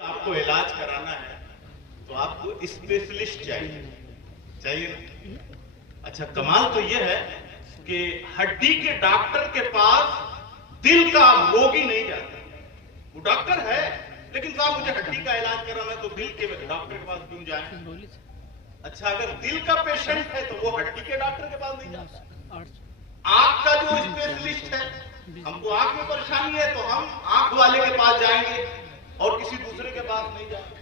آپ کو علاج کرانا ہے تو آپ کو اسپیشلسٹ چاہیے. اچھا کمال تو یہ ہے کہ ہڈی کے ڈاکٹر کے پاس دل کا روگی نہیں جاتا. وہ ڈاکٹر ہے لیکن صاحب مجھے ہڈی کا علاج کرانا ہے تو دل کے ڈاکٹر کے پاس کیوں جائیں؟ اچھا اگر دل کا پیشنٹ ہے تو وہ ہڈی کے ڈاکٹر کے پاس نہیں جاتا. آنکھ کا جو اسپیشلسٹ ہے, ہم کو آنکھ میں پریشانی ہے تو ہم آنکھ والے کے پاس جائیں گے اور کسی دوسرے کے پاس نہیں جائیں گے.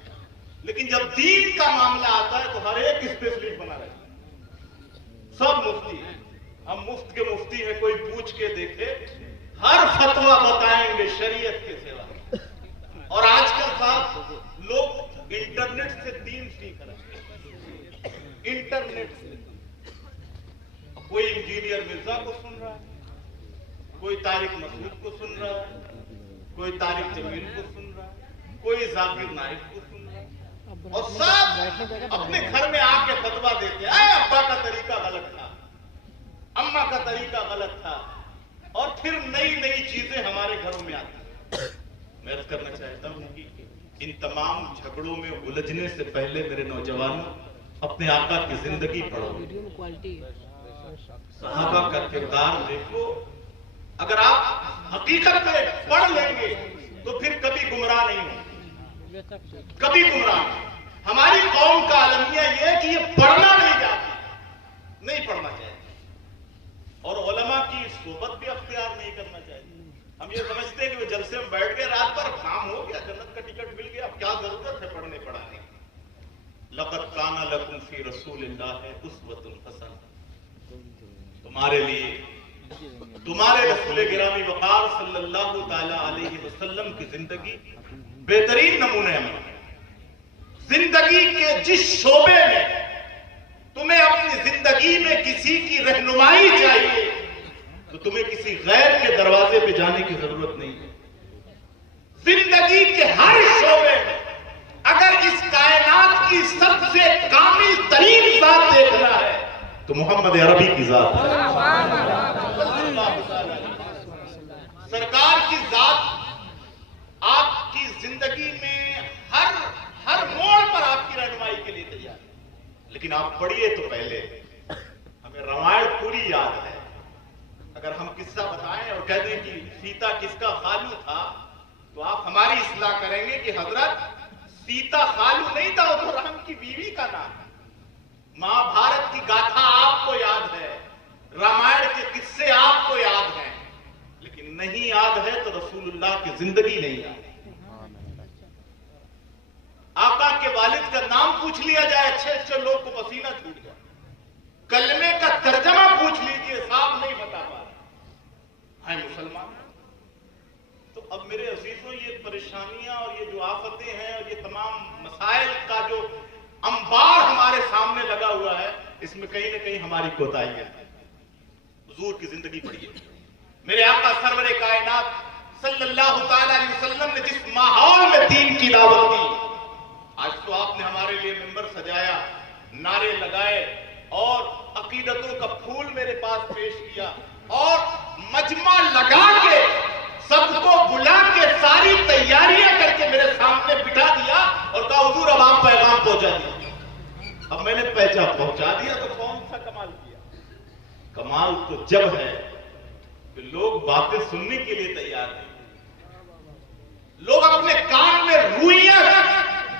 لیکن جب دین کا معاملہ آتا ہے تو ہر ایک اسپیشلسٹ بنا رہے ہیں. سب مفتی ہیں, ہم مفت کے مفتی ہیں, کوئی پوچھ کے دیکھے ہر فتویٰ بتائیں گے شریعت کے سوا. اور آج کل صاحب لوگ انٹرنیٹ سے دین سیکھ رہے ہیں. انٹرنیٹ سے کوئی انجینئر مرزا کو سن رہا ہے, کوئی طارق مسعود کو سن رہا ہے, کوئی طارق جمیل کو سن رہا ہے, کوئی ذاکر نائک کو سن رہا ہے, اور سب اپنے گھر میں آ کے فتویٰ دیتے ہیں ابا کا طریقہ غلط تھا, اماں کا طریقہ غلط تھا, اور پھر نئی نئی چیزیں ہمارے گھروں میں آتی ہیں. میں عرض کرنا چاہتا ہوں کہ ان تمام جھگڑوں میں الجھنے سے پہلے میرے نوجوانوں اپنے آقا کی زندگی پڑھو, صحابہ کا کردار دیکھو. اگر آپ حقیقت میں پڑھ لیں گے تو پھر کبھی گمراہ نہیں ہوں, کبھی گمراہ نہیں. ہماری قوم کا المیہ یہ ہے کہ یہ پڑھنا نہیں جاتی, نہیں پڑھنا چاہیے, اور علماء کی صحبت بھی اختیار نہیں کرنا چاہیے. ہم یہ سمجھتے ہیں کہ وہ جلسے میں بیٹھ گئے, رات بھر کام ہو گیا, جنت کا ٹکٹ مل گیا, اب کیا ضرورت ہے پڑھنے پڑھانے کی. لقد کان لکم فی رسول اللہ اسوۃ حسنہ, تمہارے لیے تمہارے رسول گرامی وقار صلی اللہ تعالی علیہ وسلم کی زندگی بہترین نمونہ عمل ہے. زندگی کے جس شعبے میں تمہیں اپنی زندگی میں کسی کی رہنمائی چاہیے تو تمہیں کسی غیر کے دروازے پہ جانے کی ضرورت نہیں ہے. زندگی کے ہر شعبے میں اگر اس کائنات کی سب سے کامل ترین ذات دیکھنا ہے تو محمد عربی کی ذات ہے. سرکار کی ذات آپ کی زندگی میں ہر موڑ پر آپ کی رہنمائی کے لیے تیار ہے. لیکن آپ پڑھیے تو پہلے ہمیں رامائن پوری یاد ہے. اگر ہم قصہ بتائیں اور کہہ دیں کہ سیتا کس کا خالو تھا تو آپ ہماری اصلاح کریں گے کہ حضرت سیتا خالو نہیں تھا, وہ تو رام کی بیوی کا نام. مہا بھارت کی گاتھا آپ کو یاد ہے, رامائن کے قصے آپ کو یاد ہیں, لیکن نہیں یاد ہے تو رسول اللہ کی زندگی نہیں یاد. آقا کے والد کا نام پوچھ لیا جائے, اچھے اچھے لوگ کو پسینہ چھوٹ جائے. کلمے کا ترجمہ پوچھ لیجئے, صاحب نہیں بتا پا رہے ہیں مسلمان. تو اب میرے عزیزوں یہ پریشانیاں اور یہ جو آفتیں ہیں اور یہ تمام مسائل کا جو انبار ہمارے سامنے لگا ہوا ہے, اس میں کہیں نہ کہیں ہماری کوتاہی ہے. حضور کی زندگی پڑھیے. میرے آقا سرور کائنات صلی اللہ تعالی علیہ وسلم نے جس ماحول میں دین کی دعوت دی, آج تو آپ نے ہمارے لیے ممبر سجایا, نعرے لگائے اور عقیدتوں کا پھول میرے پاس پیش کیا, اور مجمع لگا کے سب کو بلا کے ساری تیاریاں کر کے میرے سامنے بٹھا دیا اور کہا حضور اب آپ پیغام پہنچا دیا. اب میں نے پہنچا دیا تو کون سا کمال کیا؟ کمال تو جب ہے کہ لوگ باتیں سننے کے لیے تیار ہیں, لوگ اپنے کان میں روئیاں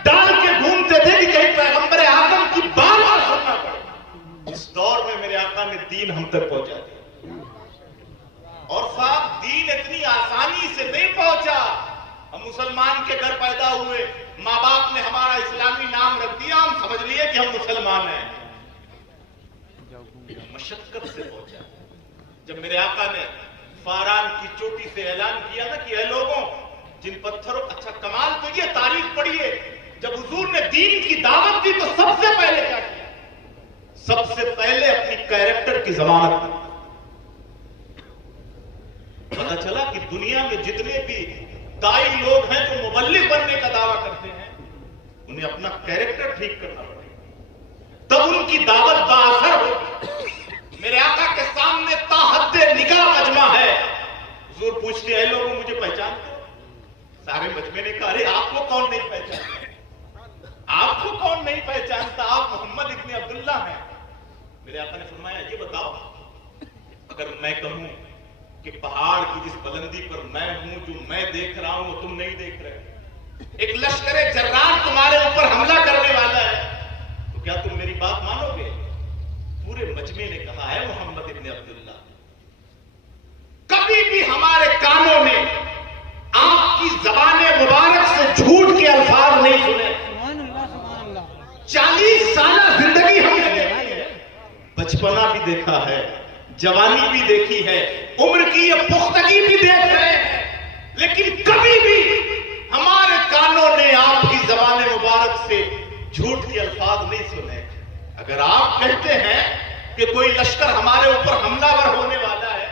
ڈال کے گھومتے تھے کہ کہیں پیغمبر اعظم کی بات نہ سننا پڑے. اس دور میں میرے آقا نے دین ہم تک پہنچا دیا. اور صاحب دین اتنی آسانی سے نہیں پہنچا. ہم مسلمان کے گھر پیدا ہوئے, ماں باپ نے ہمارا اسلامی نام رکھ دیا, ہم سمجھ لیے کہ ہم مسلمان ہیں. مشقت سے پہنچا. جب میرے آقا نے فاران کی چوٹی سے اعلان کیا نا کہ اے لوگوں جن پتھروں, اچھا کمال تو یہ تاریخ پڑھیے, جب حضور نے دین کی دعوت دی تو سب سے پہلے کیا کیا؟ سب سے پہلے اپنی کیریکٹر کی ضمانت دی. پتا چلا کہ دنیا میں جتنے بھی دائی لوگ ہیں جو مبلغ بننے کا دعویٰ کرتے ہیں, انہیں اپنا کیریکٹر ٹھیک کرنا پڑے تب ان کی دعوت بااثر ہوگی. میرے آقا کے سامنے تا حد نگاہ مجمع ہے. حضور پوچھتے ہیں لوگوں مجھے پہچانتے ہو؟ سارے مجمع نے کہا ارے آپ کو کون نہیں پہچانتا، آپ کو کون نہیں پہچانتا، آپ محمد ابن عبداللہ ہیں۔ میرے آقا نے فرمایا یہ بتاؤ، اگر میں کہوں کہ پہاڑ کی جس بلندی پر میں ہوں، جو میں دیکھ رہا ہوں وہ تم نہیں دیکھ رہے، ایک لشکر جرار تمہارے اوپر حملہ کرنے والا ہے، تو کیا تم میری بات مانو گے؟ پورے مجمع نے کہا ہے محمد ابن عبداللہ، کبھی بھی ہمارے کانوں میں آپ کی زبان مبارک سے جھوٹ کے الفاظ نہیں سنے۔ 40 سالہ زندگی ہم نے دیکھی ہے، بچپنا بھی دیکھا ہے، جوانی بھی دیکھی ہے، عمر کی یہ پختگی بھی دیکھ رہے ہیں، لیکن کبھی بھی ہمارے کانوں نے آپ کی زبان مبارک سے جھوٹ کے الفاظ نہیں سنے۔ اگر آپ کہتے ہیں کہ کوئی لشکر ہمارے اوپر حملہ ور ہونے والا ہے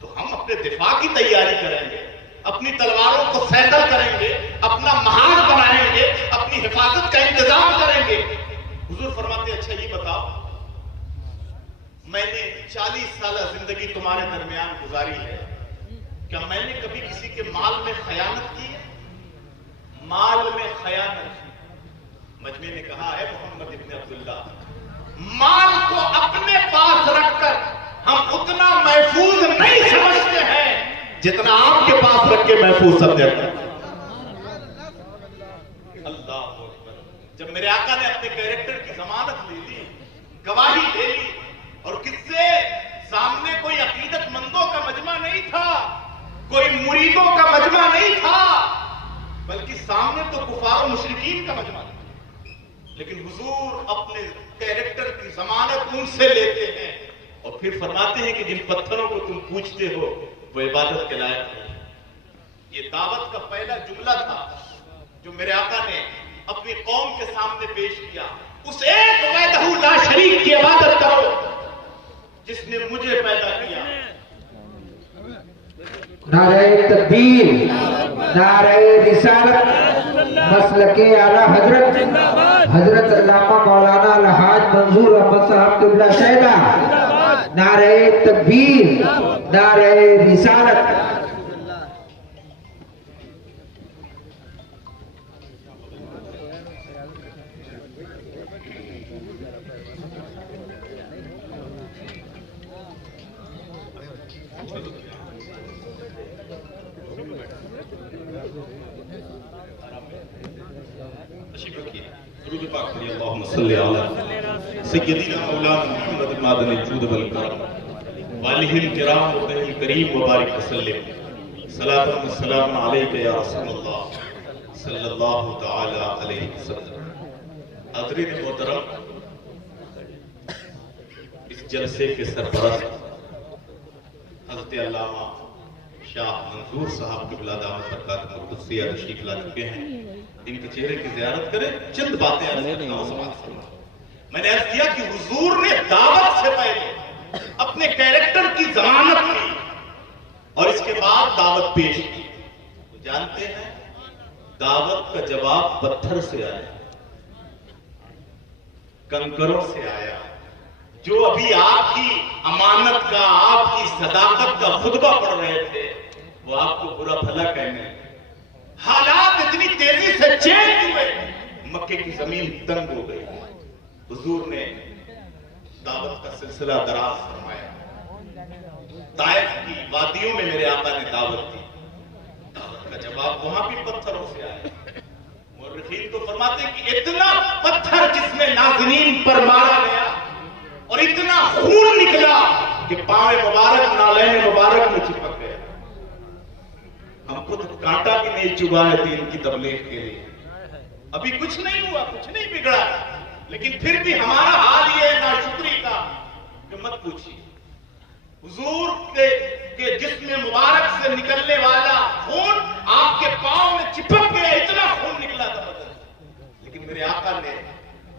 تو ہم اپنے دفاع کی تیاری کریں گے، اپنی تلواروں کو سیٹل کریں گے، اپنا محاذ بنائیں گے، اپنی حفاظت کا انتظام کریں گے۔ حضور فرماتے اچھا یہ بتاؤ، میں نے 40 سالہ زندگی تمہارے درمیان گزاری ہے، کیا میں نے کبھی کسی کے مال میں خیانت کی ہے؟ مال میں خیانت؟ مجمع نے کہا ہے محمد ابن عبداللہ، مال کو اپنے پاس رکھ کر ہم اتنا محفوظ نہیں سمجھتے ہیں جتنا آپ کے پاس رکھ کے محفوظ سمجھتے ہیں۔ اللہ اکبر۔ جب میرے آقا نے اپنے کیریکٹر کی ضمانت لے لی، گواہی لے لی، اور کس سے؟ سامنے کوئی عقیدت مندوں کا مجمع نہیں تھا، کوئی مریدوں کا مجمع نہیں تھا، بلکہ سامنے تو کفار و مشرکین کا مجمع تھا، لیکن حضور اپنے کیریکٹر کی ضمانت ان سے لیتے ہیں اور پھر فرماتے ہیں کہ جن پتھروں کو تم پوچھتے ہو وہ عبادت کے لائق ہے۔ یہ دعوت کا پہلا جملہ تھا جو میرے آقا نے اپنی قوم کے سامنے پیش کیا، اس ایک وحدہ لا شریک کی عبادت کرو جس نے مجھے پیدا کیا۔ نعرہ تکبیر، نعرہ رسالت، مسلک اعلیٰ حضرت حضرت علامہ مولانا الحاج منظور احمد صاحب قبلہ شہدہ، نعرہ تکبیر، نعرہ رسالت۔ درود پاک پڑھیے، اللہم صلی علی سیدنا مولانا محمد معدن الجود والکرم وآلہ الکرام وصحبہ الکریم وبارک وسلم۔ صلاۃ و سلام علیک یا رسول اللہ صلی اللہ تعالی علیہ وسلم۔ حضرت محترم، اس جلسے کے سرپرست حضرت علامہ شاہ منظور صاحب قبلہ دامت برکاتہ القدسیہ تشریف لا چکے ہیں، ان کے چہرے کی زیارت کریں، چند باتیں عرض کرنا ہو سماعت فرما۔ میں نے عرض کیا کہ حضور نے دعوت سے پہلے اپنے کیریکٹر کی ضمانت لی اور اس کے بعد دعوت پیش کی۔ جانتے ہیں دعوت کا جواب پتھر سے آیا، کنکروں سے آیا۔ جو ابھی آپ کی امانت کا، آپ کی صداقت کا خطبہ پڑھ رہے تھے وہ آپ کو برا بھلا کہنے، حالات اتنی تیزی سے چینج ہوئے، مکے کی زمین تنگ ہو گئی۔ حضور نے دعوت کا سلسلہ دراز فرمایا، طائف کی وادیوں میں میرے آقا نے دعوت دی، دعوت کا جواب وہاں بھی پتھروں سے آیا۔ مورخین تو فرماتے ہیں کہ اتنا پتھر جس میں ناظرین پر مارا گیا اور اتنا خون نکلا کہ پاؤں مبارک نالین مبارک میں چپک گیا۔ ہم خود کانٹا بھی نہیں چبھا ہے دین کی تبلیغ کے لیے، ابھی کچھ نہیں ہوا، کچھ نہیں بگڑا، لیکن پھر بھی ہمارا حال یہ ہے ناشکری کا کہ مت پوچھیے۔ حضور کے جسم مبارک سے نکلنے والا خون آپ کے پاؤں میں چپک گیا، اتنا خون نکلا تھا بدن سے، لیکن میرے آقا نے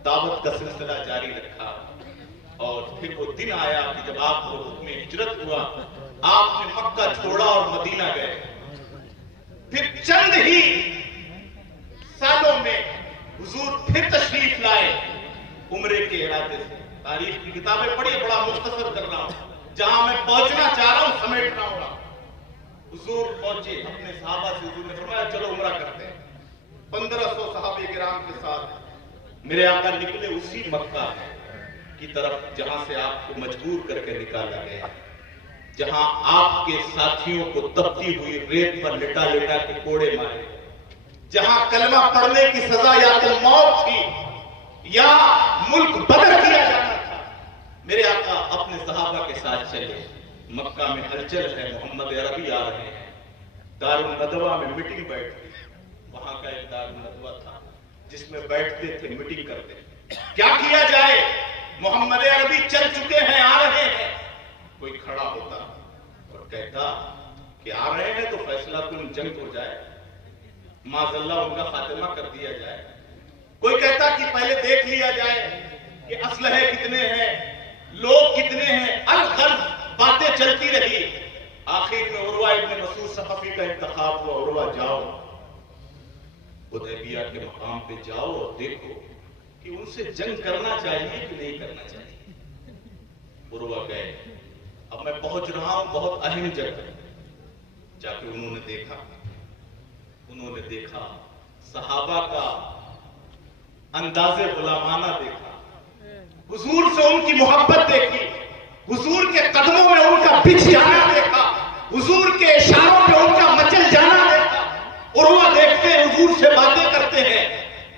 دعوت کا سلسلہ جاری رکھا۔ اور پھر وہ دن آیا کہ جب آپ کو حکم ہجرت ہوا، آپ نے مکہ چھوڑا اور مدینہ گئے۔ پھر چند ہی سالوں میں حضور پھر تشریف لائے عمرے کے ارادے سے۔ تاریخ کی کتابیں پڑھی، بڑا مختصر کر رہا ہوں، جہاں میں پہنچنا چاہ رہا ہوں سمیٹ رہا ہوں۔ حضور پہنچے اپنے صحابہ سے، حضور نے فرمایا چلو عمرہ کرتے ہیں۔ 1500 صحابہ کرام کے ساتھ میرے آقا نکلے اسی مکہ کی طرف جہاں سے آپ کو مجبور کر کے نکالا گیا، جہاں آپ کے ساتھیوں کو تپتی ہوئی ریت پر لٹا لٹا کے کوڑے مارے، جہاں کلمہ پڑھنے کی سزا یا تو موت تھی یا ملک بدر کیا جانا تھا۔ میرے آقا اپنے صحابہ کے ساتھ چلے، مکہ میں ہلچل ہے، محمد عربی آ رہے ہیں، دارالندوہ میں میٹنگ بیٹھتی، وہاں کا ایک دارالندوہ تھا جس میں بیٹھتے تھے، میٹنگ کرتے، کیا کیا جائے، محمد عربی چل چکے ہیں، آ رہے ہیں۔ کوئی کھڑا ہوتا اور کہتا کہ آ رہے ہیں تو فیصلہ کن جنگ ہو جائے، معاذ اللہ ان کا خاتمہ کر دیا جائے۔ کوئی کہتا کہ پہلے دیکھ لیا جائے کہ اسلحے کتنے ہیں، لوگ کتنے ہیں، الغرض باتیں چلتی رہی۔ آخر میں عروہ ابن مسعود ثقفی کا انتخاب ہوا، عروہ جاؤ حدیبیہ کے مقام پہ جاؤ اور دیکھو کہ ان سے جنگ کرنا چاہیے کہ نہیں کرنا چاہیے۔ عروہ گئے، اب میں پہنچ رہا ہوں بہت اہم جگہ، جا کے انہوں نے دیکھا صحابہ کا انداز غلامانہ دیکھا، حضور سے ان کی محبت دیکھی، حضور کے قدموں میں ان کا بچھ جانا دیکھا، حضور کے اشاروں پہ ان کا مچل جانا دیکھا۔ عروہ دیکھتے ہیں، حضور سے باتیں کرتے ہیں،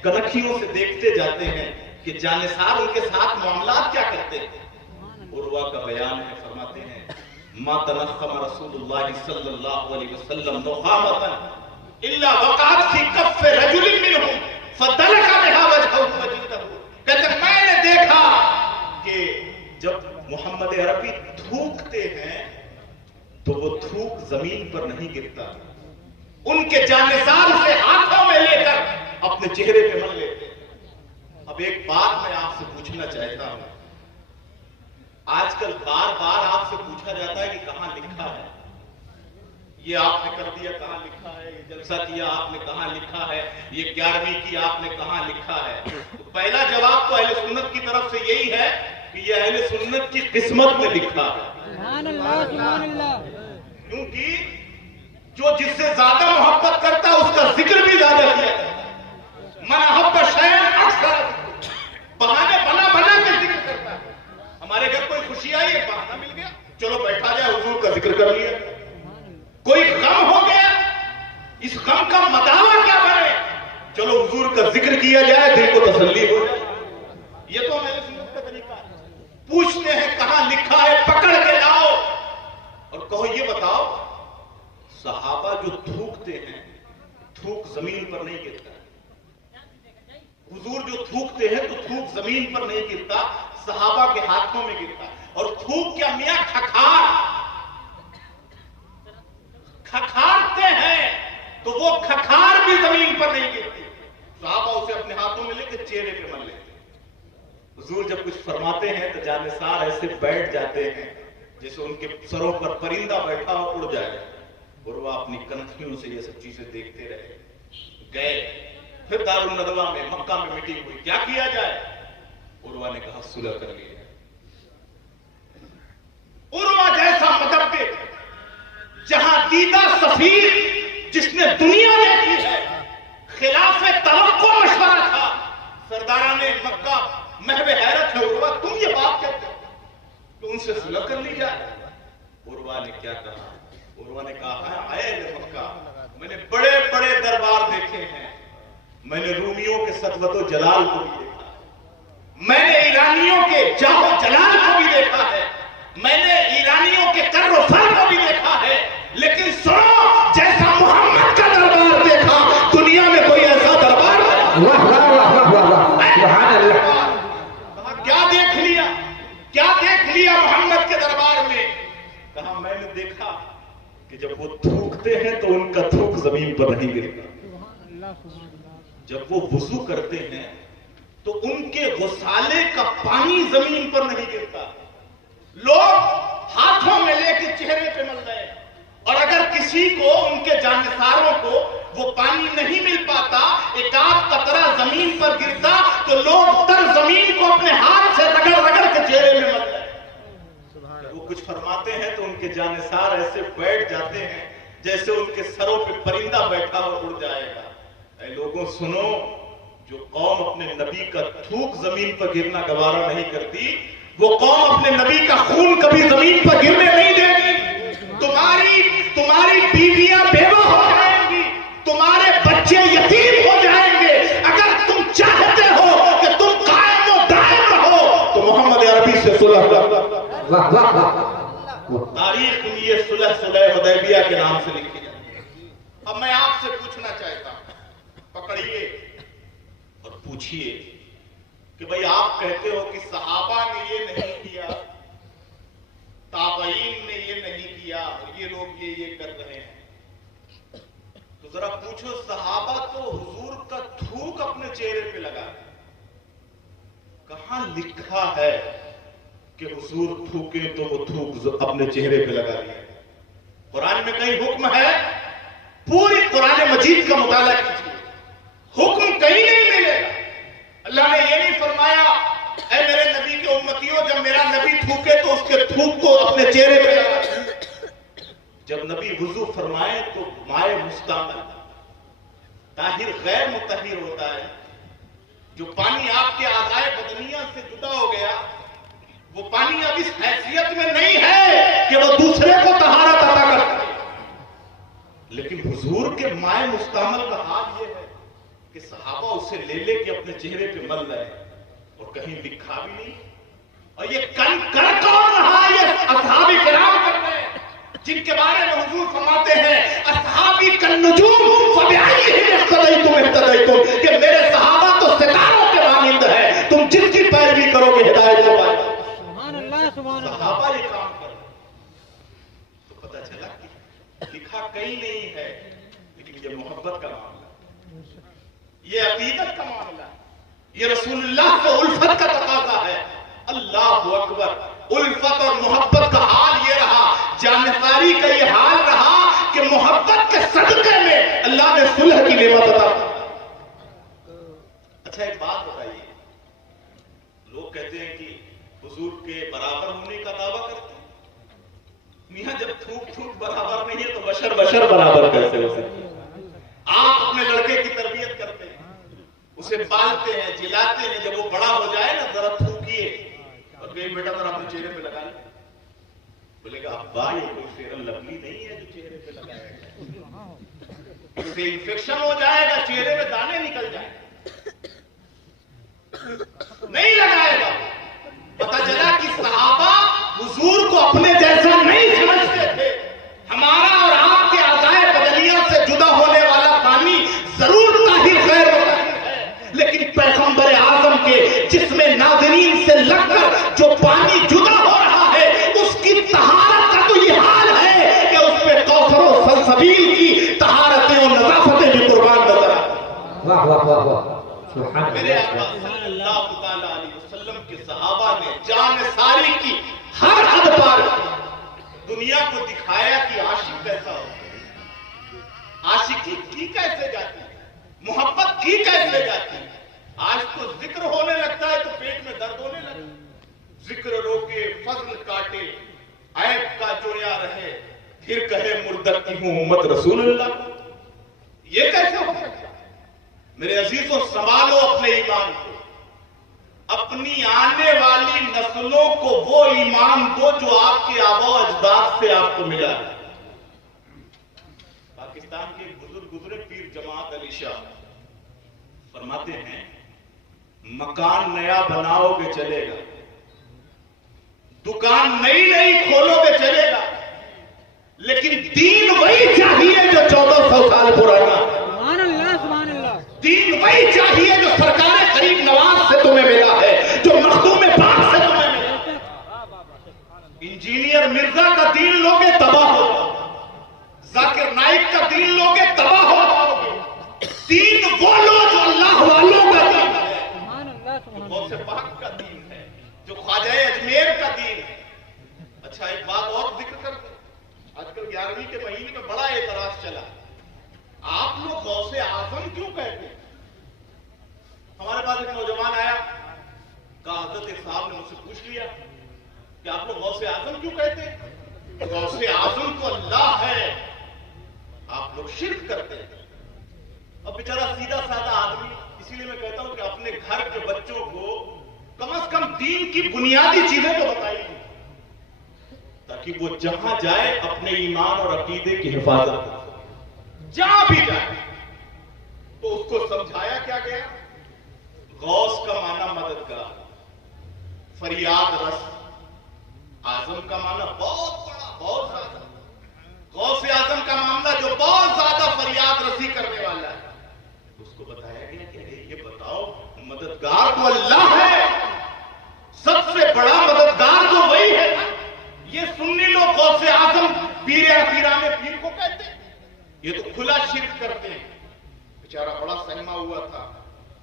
کنکھیوں سے دیکھتے جاتے ہیں کہ جانثار ان کے ساتھ معاملات کیا کرتے ہیں۔ عروہ کا بیان ہے، فرماتے ہیں ما تنخم رسول اللہ صلی اللہ علیہ وسلم نخامتا الا وقعت فی کف رجل منہم فدلک بها وجهه وجلدہ۔ کہتے ہیں میں نے دیکھا کہ جب محمد عربی تھوکتے ہیں تو وہ تھوک زمین پر نہیں گرتا، ان کے جانثار سے ہاتھوں میں لے کر اپنے چہرے پہ مل لیتے۔ اب ایک بات میں آپ سے پوچھنا چاہتا ہوں، آج کل بار بار آپ سے پوچھا جاتا ہے کہ کہاں لکھا ہے، یہ آپ نے کر دیا کہاں لکھا ہے، یہ جلسہ کیا آپ نے کہاں لکھا ہے، یہ 11ویں کی آپ نے کہاں لکھا ہے۔ تو پہلا جواب تو اہل سنت کی طرف سے یہی ہے کہ یہ اہل سنت کی قسمت میں لکھا ہے۔ سبحان اللہ، سبحان اللہ۔ کیونکہ جو جس سے زیادہ محبت کرتا ہے اس کا ذکر بھی زیادہ کیا جاتا ہے۔ من احب شیئا اکثر، بہانے بنا بنا کے ذکر کرتا ہے۔ ہمارے گھر کوئی خوشی آئی ہے، بہانہ مل گیا، چلو بیٹھا جائے، حضور کا ذکر کر لیا۔ کوئی غم ہو گیا، اس غم کا مداوع کیا بنے، چلو حضور کا ذکر کیا جائے، دل کو تسلی ہو جائے۔ یہ تو ہمارے سنت کا طریقہ ہے۔ پوچھتے ہیں کہاں لکھا ہے، پکڑ کے لاؤ اور کہو یہ بتاؤ صحابہ جو تھوکتے ہیں، تھوک زمین پر نہیں گرتا، حضور جو تھوکتے ہیں تو تھوک زمین پر نہیں گرتا، صحابہ کے ہاتھوں میں گرتا۔ اور تھوک کیا میاں کھکھارتے ہیں تو وہ کھکھار بھی زمین پر نہیں گرتی، صحابہ اسے اپنے ہاتھوں میں لے کے چہرے پہ مل لیتے۔ حضور جب کچھ فرماتے ہیں تو جانثار ایسے بیٹھ جاتے ہیں جیسے ان کے سروں پر پرندہ بیٹھا ہو، اڑ جائے، اور وہ اپنی کنکھیوں سے یہ سب چیزیں دیکھتے رہے۔ گئے پھر دارالندوہ میں، مکہ میں میٹنگ ہوئی، کیا کیا جائے؟ عروہ نے کہا صلح کر لیا۔ عروہ جیسا مدبر، جہاں دیدہ سفیر جس نے دنیا دیکھی ہے، خلاف توقع مشورہ تھا، سرداران مکہ محو حیرت ہے، عروہ تم یہ بات کہتے ہو کہ ان سے صلح کر لی جائے؟ عروہ نے کیا کہا؟ عروہ نے کہا اے مکہ، میں نے بڑے بڑے دربار دیکھے ہیں، میں نے رومیوں کے سطوت و جلال کو بھی دیکھا ہے، میں نے ایرانیوں کے جاہ و جلال کو بھی دیکھا ہے، میں نے ایرانیوں کے کر و فر کو بھی دیکھا ہے، لیکن سنو جیسا محمد کا دربار دیکھا دنیا میں کوئی ایسا دربار ہے؟ واہ واہ واہ واہ واہ، سبحان اللہ۔ کہا کیا دیکھ لیا، کیا دیکھ لیا محمد کے دربار میں؟ کہا میں نے دیکھا کہ جب وہ تھوکتے ہیں تو ان کا تھوک زمین پر نہیں گرتا، جب وہ وضو کرتے ہیں تو ان کے غسالے کا پانی زمین پر نہیں گرتا، لوگ ہاتھوں میں لے کے چہرے پہ مل رہے ہیں، اور اگر کسی کو ان کے جانثاروں کو وہ پانی نہیں مل پاتا، ایک آدھ قطرہ زمین پر گرتا تو لوگ تر زمین کو اپنے ہاتھ سے رگڑ رگڑ کے چہرے میں مل رہے ہیں۔ وہ کچھ فرماتے ہیں تو ان کے جانثار ایسے بیٹھ جاتے ہیں جیسے ان کے سروں پہ پرندہ بیٹھا اور اڑ جائے گا۔ اے لوگوں سنو، جو قوم اپنے نبی کا تھوک زمین پر گرنا گوارا نہیں کرتی، وہ قوم اپنے نبی کا خون کبھی زمین پر گرنے نہیں دے گی۔ تمہاری بیویاں بیوہ ہو جائیں گی، تمہارے بچے یتیم ہو جائیں گے۔ اگر تم چاہتے ہو کہ تم قائم و دائم رہو تو محمد عربی سے صلح واہ واہ واہ، تاریخ میں یہ صلح حدیبیہ کے نام سے لکھی جاتی ہے۔ اب میں آپ سے پوچھنا چاہتا ہوں، پکڑیے اور پوچھئے کہ بھئی آپ کہتے ہو کہ صحابہ نے یہ نہیں کیا، تابعین نے یہ نہیں کیا، اور یہ لوگ یہ کر رہے ہیں، تو ذرا پوچھو صحابہ تو حضور کا تھوک اپنے چہرے پہ لگا ہے، کہاں لکھا ہے کہ حضور تھوکے تو وہ تھوک اپنے چہرے پہ لگا لیا؟ قرآن میں کہیں حکم ہے؟ پوری قرآن مجید کا مطالعہ کیجیے، حکم کہیں نہیں ملے گا۔ اللہ نے یہ نہیں فرمایا اے میرے نبی کے امتیوں جب میرا نبی تھوکے تو اس کے تھوک کو اپنے چہرے پہ لگا۔ جب نبی وضو فرمائے تو مائع مستعمل طاہر غیر مطہر ہوتا ہے، جو پانی آپ کے اعضائے بدنیہ سے جدا ہو گیا وہ پانی اب اس حیثیت میں نہیں ہے کہ وہ دوسرے کو طہارت عطا کر سکے، لیکن حضور کے مائع مستعمل کا حال یہ ہے کہ صحابہ اسے لے لے کے اپنے چہرے پہ مل رہے ہیں اور کہیں لکھا بھی نہیں۔ اور یہ کن کر کون رہا؟ یہ اصحاب کرام کر رہے ہیں، جن کے بارے میں حضور فرماتے ہیں اصحابی کالنجوم فبأیہم اقتدیتم اہتدیتم، کہ میرے صحابہ تو ستاروں کے مانند ہیں، تم جس کی پیروی کرو گے ہدایت کو پائے گا۔ صحابہ یہ کام کر رہے تو پتہ چلا کہ لکھا کہیں نہیں ہے، لیکن یہ محبت کا معاملہ، یہ عقیدت کا معاملہ، یہ رسول اللہ کو الفت کا تقاضا ہے۔ اللہ اکبر، الفت اور محبت کا حال یہ رہا، جانکاری کا یہ حال رہا کہ محبت کے صدقے میں اللہ نے صلح کی نعمت عطا کی۔ اچھا ایک بات بتائیے، لوگ کہتے ہیں کہ حضور کے برابر ہونے کا دعویٰ کرتے ہیں، میاں جب تھوک تھوک برابر نہیں ہے تو بشر بشر برابر کیسے ہو سکتے ہیں؟ آپ اپنے لڑکے کی تربیت کرتے ہیں، اسے پالتے ہیں، جلاتے ہیں، جب وہ بڑا ہو جائے نا ذرا تھوکیے اور کہیں بیٹا ذرا اپنے چہرے پہ لگا لیں، بولے گا ابا یہ کوئی فیئر اینڈ لولی نہیں ہے جو چہرے پہ لگائے گا، اس سے انفیکشن ہو جائے گا، چہرے میں دانے نکل جائیں گے، نہیں لگائے گا۔ پتہ چلا کہ صحابہ حضور کو اپنے جیسا نہیں سمجھتے تھے۔ ہمارا اور آپ کے اعضائے بدنیہ سے جدا ہونے والا پانی ضرور طاہر غیر مطہر ہے، لیکن پیغمبر اعظم کے جسم ناظرین سے لگ کر جو پانی جدا ہو رہا ہے اس کی طہارت کا تو یہ حال ہے کہ اس پہ کوثر و سلسبیل کی طہارتیں اور نظافتیں بھی قربان نظر آتی۔ واہ واہ واہ واہ، سبحان میرے اللہ۔ آقا صلی اللہ تعالیٰ علیہ وسلم کے صحابہ نے جان ساری کی، ہر حد پار کی، دنیا کو دکھایا کہ عاشق کیسا ہوتا ہے، عاشقی کی کیسے جاتی ہے، محبت کی کیسے جاتی ہے۔ آج تو ذکر ہونے لگتا ہے تو پیٹ میں درد ہونے لگتا ہے، ذکر روکے فضل کاٹے عیب کا جویا رہے، پھر کہے مردک کی ہوں امت رسول اللہ، یہ کیسے ہو سکتا؟ میرے عزیزوں سنبھالو اپنے ایمان کو، اپنی آنے والی نسلوں کو وہ ایمان دو جو آپ کے آباء و اجداد سے آپ کو ملا ہے۔ پاکستان کے بزرگ گزرے پیر جماعت علی شاہ فرماتے ہیں مکان نیا بناؤ گے چلے گا، دکان نئی نئی کھولو گے چلے گا، لیکن دین وہی چاہیے جو 1400 سال پرانا ہے، دین وہی چاہیے جو سرکار قریب نواز سے تمہیں ملا ہے، جو مخدوم پاک سے تمہیں ملا ہے۔ انجینئر مرزا کا دین لوگے تباہ ہو جاؤ، ذاکر نائک کا دین لوگے تباہ ہو جاؤ گے۔ دین وہ لو جو اللہ والوں کا دین ہے، جو غوث پاک کا دین ہے، جو خواجہ اجمیر کا دین ہے۔ اچھا ایک بات اور ذکر کر دیں، آج کل 11ویں کے مہینے میں بڑا اعتراض چلا، آپ لوگ غوث اعظم کیوں کہتے ہیں؟ ہمارے پاس ایک نوجوان آیا، کہا حضرت صاحب نے مجھ سے پوچھ لیا کہ آپ لوگ غوث اعظم کیوں کہتے ہیں؟ غوث اعظم تو اللہ ہے، شرک کرتے ہیں. اب بیچارہ سیدھا سادہ آدمی, اسی لیے میں کہتا ہوں کہ اپنے گھر کے بچوں کو کم از کم دین کی بنیادی چیزیں تو بتائیے, تاکہ وہ جہاں جائے اپنے ایمان اور عقیدے کی حفاظت کرے. جہاں بھی جائے تو اس کو سمجھایا کیا گیا؟ غوث کا معنی مددگار, فریاد رس. اعظم کا معنی بہت بڑا, بہت زیادہ. غوث اعظم کا معاملہ جو بہت زیادہ فریاد رسی کرنے والا ہے, اس کو بتایا گیا کہ یہ بتاؤ, مددگار تو اللہ ہے, سب سے بڑا مددگار تو وہی ہے. یہ سنی لوگ غوث اعظم پیر اخیرہ میں پیر کو کہتے ہیں, یہ تو کھلا شرک کرتے ہیں. بیچارہ بڑا سہما ہوا تھا.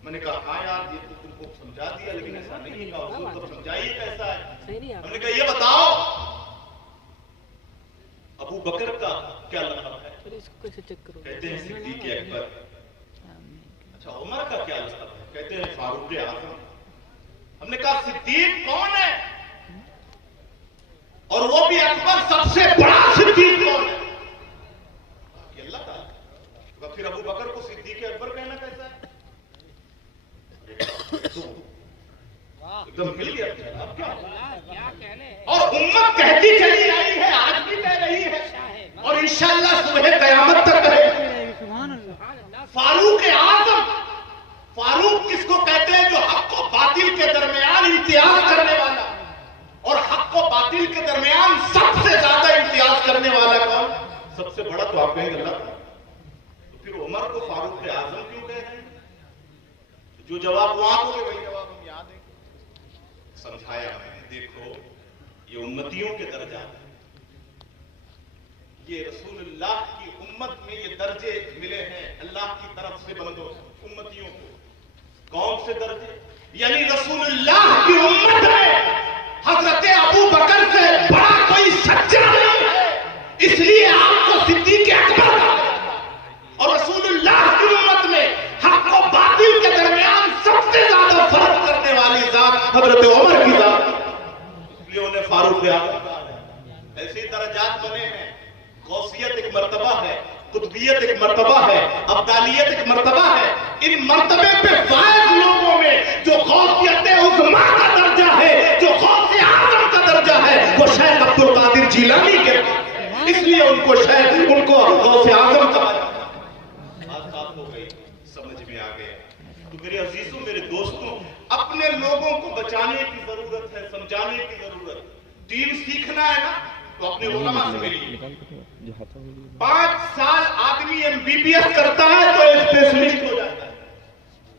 میں نے کہا ہاں یار یہ تو تم کو سمجھا دیا, لیکن ایسا نہیں کہا, حضور تو سمجھائیے کیسا ہے. ہم نے کہا یہ بتاؤ ابو بکر کا کیا لقب ہے؟ کہتے ہیں صدیق اکبر. اچھا عمر کا کیا لقب ہے؟ کہتے ہیں فاروق اعظم. ہم نے کہا صدیق کون ہے اور وہ بھی اکبر سب سے بڑا صدیق کون ہے؟ یہ اللہ تعالیٰ. پھر ابو بکر کو صدیق اکبر کہنا کیسا ہے؟ ایک دم ہل گیا. اب کیا اور امت کہتی چلی آئی ہے, آج بھی کہہ رہی ہے, اور انشاءاللہ صبح قیامت تک کہے گی. فاروق اعظم, فاروق کس کو کہتے ہیں؟ جو حق و باطل کے درمیان امتیاز کرنے والا, اور حق و باطل کے درمیان سب سے زیادہ امتیاز کرنے والا کون؟ سب سے بڑا تو آپ کہیں گے اللہ. تو پھر عمر کو فاروق اعظم کیوں کہہ رہے ہیں؟ جو جواب وہاں کو وہی جواب ہم یاد ہے. سمجھایا میں نے, دیکھو یہ امتیوں کے درجات ہیں. یہ رسول اللہ کی امت میں یہ درجے ملے ہیں اللہ کی طرف سے بندوں امتیوں کو. کون سے درجے؟ یعنی رسول اللہ کی امت ہے, حضرت ابو بکر سے بڑا کوئی سچا نہیں ہے, اس لیے آپ کو صدیق اکبر کہا. اور رسول اللہ کی امت میں حق و باطل کے درمیان سب سے زیادہ فرق کرنے والی ذات حضرت عمر کی ذات, اس لیے انہیں فاروق اعظم کہا. ایسے درجات بنے ہیں. غوثیت ایک مرتبہ ہے, قطبیت ایک مرتبہ ہے, ابدالیت ایک مرتبہ ہے. ان مرتبے پہ فائز لوگوں میں جو غوثیت عظمیٰ کا درجہ ہے, جو غوث اعظم کا درجہ ہے, وہ شیخ عبد القادر جیلانی کے, اس لیے ان کو شیخ, ان کو غوث اعظم کہا. آزاد ہو گئی, سمجھ میں آ گیا. تو میرے عزیزوں, میرے دوستوں, اپنے لوگوں کو بچانے کی ضرورت ہے, سمجھانے کی ضرورت. دین سیکھنا ہے نا تو اپنے علماء سے ملیے. 5 سال آدمی MBBS کرتا ہے تو اسپیشلسٹ ہو جاتا ہے.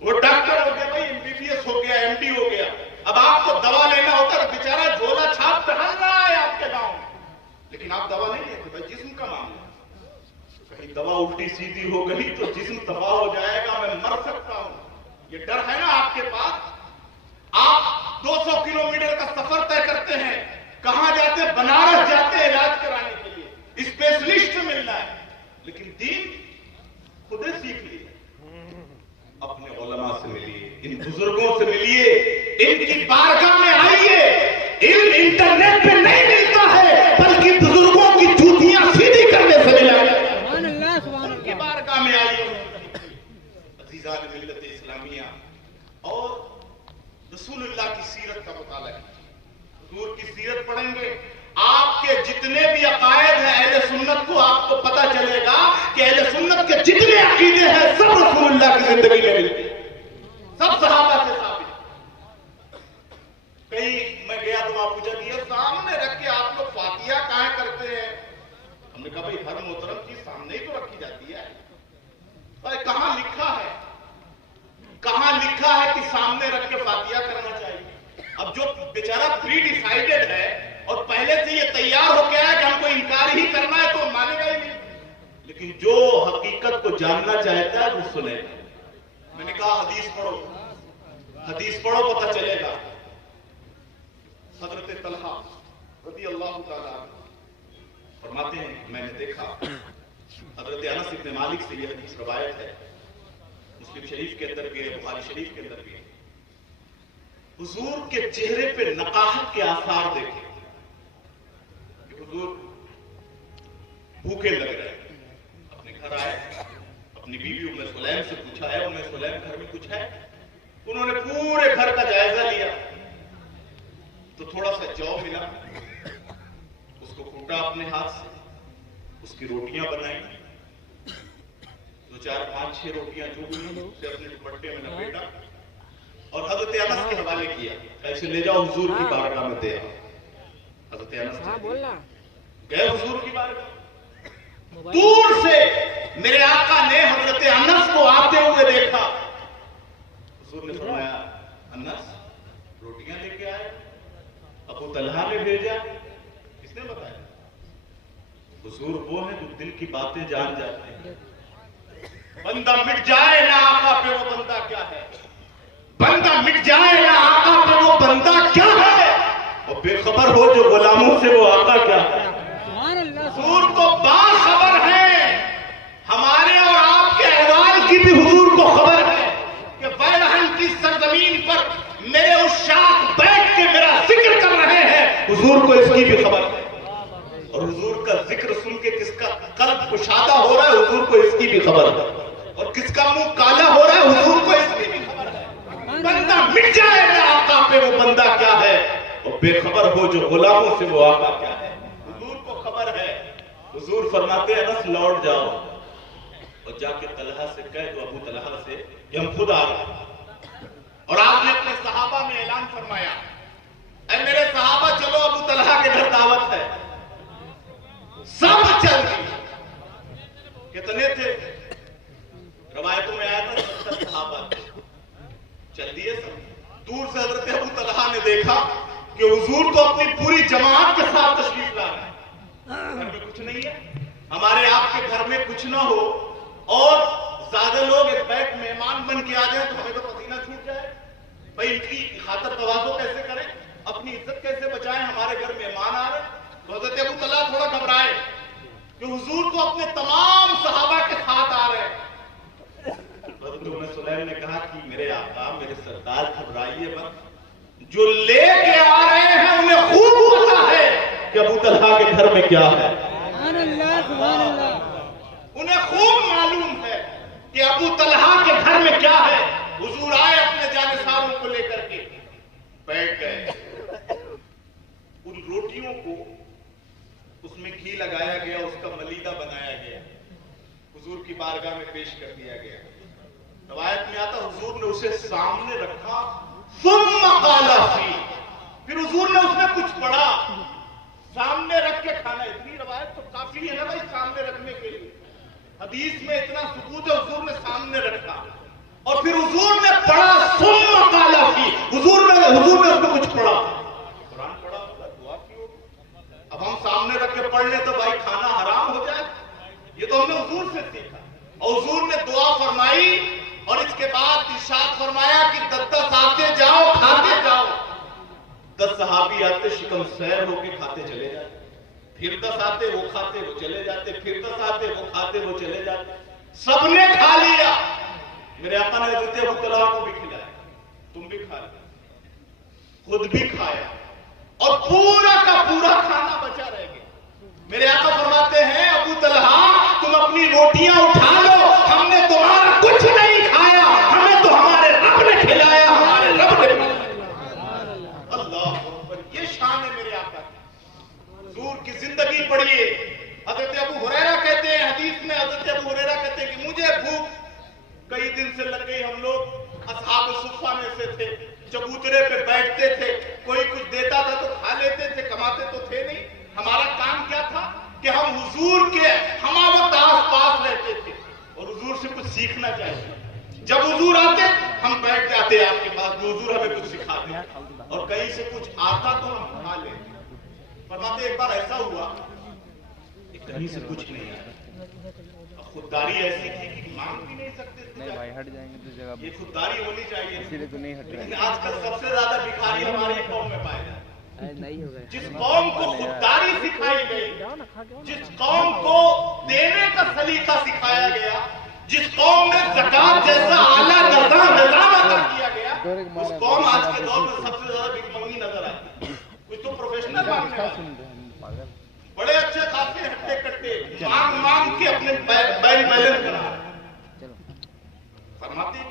وہ ڈاکٹر ہو گیا بھائی, MBBS ہو گیا, MD ہو گیا. اب آپ کو دوا لینا ہوتا ہے, بیچارہ جھولا چھاپ پہن رہا ہے آپ کے گاؤں میں, لیکن آپ دوا نہیں لیتے بھائی, جسم کا معاملہ. کہیں دوا الٹی سیدھی ہو گئی تو جسم تباہ ہو جائے گا, میں مر سکتا ہوں, یہ ڈر ہے نا آپ کے پاس. آپ 200 کلومیٹر کا سفر طے کرتے ہیں, کہاں جاتے ہیں؟ بنارس جاتے ہیں علاج کرانے کے لیے, اسپیشلسٹ ملنا ہے. لیکن دین خود سیکھ لیے. اپنے علماء سے ملیے, ان بزرگوں سے ملیے, ان کی بارگاہ میں آئیے. علم انٹرنیٹ پہ نہیں ملتا ہے, بلکہ بزرگوں کی جوتیاں سیدھی کرنے سے ملا ہے. ان کی بارگاہ میں آئیے. عزیزان ملت اسلامیہ, اور رسول اللہ کی سیرت کا مطالعہ کیجیے. حضور کی سیرت پڑھیں گے, آپ کے جتنے بھی عقائد ہیں اہل سنت کو, آپ کو پتا چلے گا کہ اہل سنت کے جتنے عقیدے ہیں سب رسول اللہ کی زندگی میں ملتے ہیں, سب صحابہ سے ثابت. کہیں میں گیا تو وہاں پوچھا کہ یہ سامنے رکھ کے آپ لوگ فاتحہ کہاں کرتے ہیں؟ ہم نے کہا بھائی ہر محترم چیز سامنے ہی تو رکھی جاتی ہے. بھائی کہاں لکھا ہے, کہاں لکھا ہے کہ سامنے رکھ کے فاتحہ کرنا چاہیے؟ اب جو بیچارہ پری ڈیسائیڈڈ ہے اور پہلے سے یہ تیار ہو گیا ہے کہ ہم کو انکار ہی کرنا ہے تو مانے گا ہی نہیں. لیکن جو حقیقت کو جاننا چاہتا ہے وہ سنے. میں نے کہا حدیث پڑھو, حدیث پڑھو, پتہ چلے گا. حضرت طلحہ رضی اللہ تعالیٰ فرماتے ہیں, میں نے دیکھا, حضرت انس بن مالک سے یہ حدیث روایت ہے, مسلم شریف کے اندر بھی ہے, بخاری شریف کے اندر بھی ہے. حضور کے چہرے پہ نقاہت کے آثار دیکھے کہ حضور بھوکے لگ رہے ہیں, اپنے گھر آئے, اپنی بیوی ام سلیم سے پوچھا ہے ام سلیم گھر میں کچھ ہے؟ انہوں نے پورے گھر کا جائزہ لیا تو تھوڑا سا جو ملا، اس کو کوٹا اپنے ہاتھ سے، اس کی روٹیاں بنائی، 2 4 5 6 روٹیاں جو بھی اسے اپنے دوپٹے میں لپیٹا اور حضرت انس کے حوالے کیا، ایسے لے جاؤ حضور کی بارگاہ میں دے آؤ۔ حضرت انس گئے حضور کی بارگاہ، دور سے میرے آقا نے حضرت انس کو آتے ہوئے دیکھا، حضور نے فرمایا انس روٹیاں لے کے آئے؟ ابو طلحہ نے بھیجا؟ کس نے بتایا؟ حضور وہ ہے جو دل کی باتیں جان جاتے ہیں۔ بندہ مٹ جائے نہ آقا پہ وہ بندہ کیا ہے، بندہ مٹ جائے نہ آقا پہ وہ بندہ کیا ہے، اور بے خبر ہو جو غلاموں سے وہ آقا کیا ہے۔ حضور تو باخبر ہے، ہمارے اور آپ کے احوال کی بھی حضور کو خبر ہے کہ بیرحم کی سرزمین پر میرے عشاق بیٹھ کے میرا ذکر کر رہے ہیں، حضور کو اس کی بھی خبر ہے، اور حضور کا ذکر سن کے کس کا قلب کشادہ ہو رہا ہے حضور کو اس کی بھی خبر ہے، اور کس کا منہ کالا ہو رہا ہے حضور کو اس کی بھی خبر ہے۔ بندہ مٹ جائے نہ آقا پہ وہ بندہ کیا ہے، اور بے خبر ہو جو غلاموں سے وہ آقا کیا ہے، حضور کو خبر ہے۔ حضور فرماتے ہیں انس لوٹ جاؤ اور جا کے طلحہ سے کہہ دو، ابو طلحہ سے، کہ ہم خود آ گئے۔ اور آپ نے اپنے صحابہ میں اعلان فرمایا، اے میرے صحابہ چلو ابو طلحہ کے گھر دعوت ہے۔ سب چل گئے، کتنے تھے؟ روایتوں میں آیا تھا 70 صحابہ چل دیے سب۔ دور سے حضرت ابو طلحہ نے دیکھا کہ حضور تو اپنی پوری جماعت کے ساتھ تشریف لا رہے ہیں، گھر میں کچھ نہیں ہے۔ ہمارے آپ کے گھر میں کچھ نہ ہو اور زیادہ لوگ ایک بیٹھ مہمان بن کے آ جائیں تو ہمیں تو پسینہ چھوٹ جائے، بھائی ان کی خاطر تواضع کیسے کریں، اپنی عزت کیسے بچائیں، ہمارے گھر مہمان آ رہے ہیں۔ تو حضرت ابو طلحہ تھوڑا گھبرائے کہ حضور تو اپنے تمام صحابہ کے ساتھ آ رہے ہیں۔ حضرت ام سلیم نے کہا کہ میرے آقا میرے سردار گھبرائیے مت، جو لے کے آ رہے ہیں انہیں خوب پتا ہے کہ ابو طلحہ کے گھر میں کیا ہے، سبحان اللہ سبحان اللہ، انہیں خوب معلوم ہے کہ ابو طلحہ کے گھر میں کیا ہے۔ حضور آئے اپنے جانثاروں کو لے کر کے بیٹھ گئے، ان روٹیوں کو اس میں گھی لگایا گیا، اس کا ملیدہ بنایا گیا، حضور کی بارگاہ میں پیش کر دیا گیا۔ روایت میں آتا حضور نے اسے سامنے رکھا، ثم قال فی، پھر حضور نے اس میں کچھ پڑھا، سامنے رکھ کے کھانا۔ اتنی روایت تو کافی ہے نا بھائی سامنے رکھنے کے لیے، حدیث میں اتنا ثبوت ہے، حضور نے سامنے رکھا اور پھر حضور نے پڑھا ثم قال فی، حضور نے اس میں کچھ پڑھا، قرآن پڑھا ہوگا، دعا کی ہوگی۔ اب ہم سامنے رکھ کے پڑھ لیں تو بھائی کھانا حرام ہو جائے، یہ تو ہم نے حضور سے سیکھا۔ اور حضور نے دعا فرمائی اور اس کے بعد ارشاد فرمایا کہ 10 آتے جاؤ کھاتے جاؤ، 10 صحابی آتے شکم سیر ہو کے کھاتے چلے جاتے، پھر 10 آتے وہ کھاتے وہ چلے جاتے، پھر 10 آتے وہ کھاتے وہ چلے جاتے، سب نے کھا لیا۔ میرے آقا نے حضرت ابو طلحہ کو بھی کھلایا، تم بھی کھا لیا، خود بھی کھایا اور پورا کا پورا کھانا بچا رہ گیا۔ میرے آقا فرماتے ہیں ابو طلحہ تم اپنی روٹیاں اٹھا لو، ہم نے تمہارا کچھ نہیں کھایا، ہمیں تو ہمارے رب نے کھلایا، ہمارے رب نے کھلایا۔ اللہ اکبر، یہ شان ہے میرے آقا کی۔ حضور کی زندگی پڑھیے، حضرت ابو ہریرہ کہتے ہیں حدیث میں، حضرت ابو ہریرہ کہتے ہیں کہ مجھے بھوک کئی دن سے لگ گئی، ہم لوگ اصحاب صفہ میں سے تھے، چبوترے پہ بیٹھتے تھے، کوئی کچھ دیتا تھا تو کھا لیتے تھے، کماتے تو تھے نہیں، ہمارا کام کیا تھا کہ ہم حضور کے ہمہ وقت آس پاس رہتے تھے اور حضور سے کچھ سیکھنا چاہیے۔ جب حضور آتے ہم بیٹھ جاتے آپ کے پاس، جو حضور ہمیں کچھ سکھاتے اور کہیں سے کچھ آتا تو ہم کھا لیتے۔ فرماتے ایک بار ایسا ہوا کہ کہیں سے کچھ نہیں آیا، خودداری ایسی تھی کہ مانگ بھی نہیں سکتے تھے، نہیں بھائی ہٹ جائیں گے تو جگہ یہ خودداری ہونی چاہیے، اسی لیے تو نہیں ہٹ رہے لیکن آج کل سب سے زیادہ بھکاری ہماری قوم میں پائے جاتے ہیں۔ نہیں ہو گئے، جس قوم کو خودداری سکھائی گئی، جس قوم کو دینے کا سلیقہ سکھایا گیا، جس قوم میں زکات جیسا اعلیٰ نظام عطا کیا گیا، اس قوم آج کے دور میں سب سے زیادہ بھیک منگی نظر آتی ہے۔ کچھ تو پروفیشنل مانگنے والے، بڑے اچھے خاصے ہٹے کٹے مانگ کے اپنے بینک بیلنس بنا رہے ہیں۔